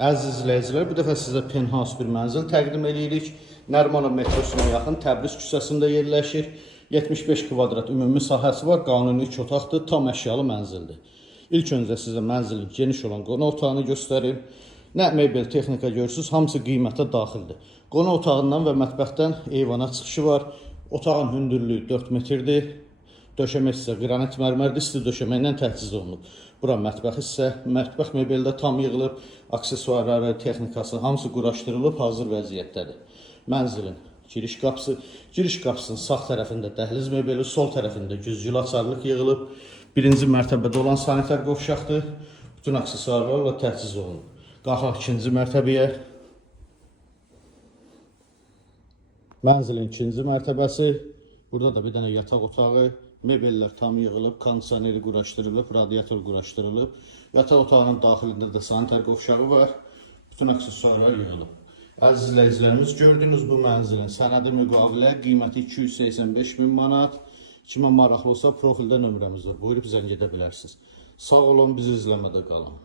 Əziz izləyicilər, bu dəfə sizə penthouse bir mənzil təqdim edirik. Nərmanov metrosuna yaxın Təbriz küçəsində yerləşir. 75 kvadrat ümumi sahəsi var, qanuni 2 otaqdır, tam əşyalı mənzildir. İlk öncə sizə mənzilin geniş olan qonaq otağını göstərim. Nə mebel, texnika görürsünüz, hamısı qiymətə daxildir. Qonaq otağından və mətbəxdən eyvana çıxışı var. Otağın hündürlüyü 4 metrdir. Döşəmə isə qranit mərmərdir, isti döşəmə ilə təchiz olunub. Bura mətbəx isə, mətbəx mebeldə tam yığılıb, aksesuarları, texnikası hamısı quraşdırılıb, hazır vəziyyətdədir. Mənzilin giriş qapısının sağ tərəfində dəhliz mebeli, sol tərəfində güzgülü açarlıq yığılıb. Birinci mərtəbədə olan sanitar qovşaqdır. Bütün aksesuarlarla təchiz olunub. Qalxaq ikinci mərtəbəyə. Mənzilin ikinci mərtəbəsi. Burada da bir dənə yataq otağı. Mebellər tam yığılıb, kondisioneri quraşdırılıb, radiator quraşdırılıb. Yataq otağının daxilində də sanitar qovşağı var. Bütün aksesuarlar yığılıb. Əziz izləyicilərimiz, gördüyünüz bu mənzilin sənədi müqavilə qiyməti 285 min manat. Kimə maraqlı olsa profildə nömrəmiz var. Buyurub zəng edə bilərsiniz. Sağ olun, bizi izləmədə qalın.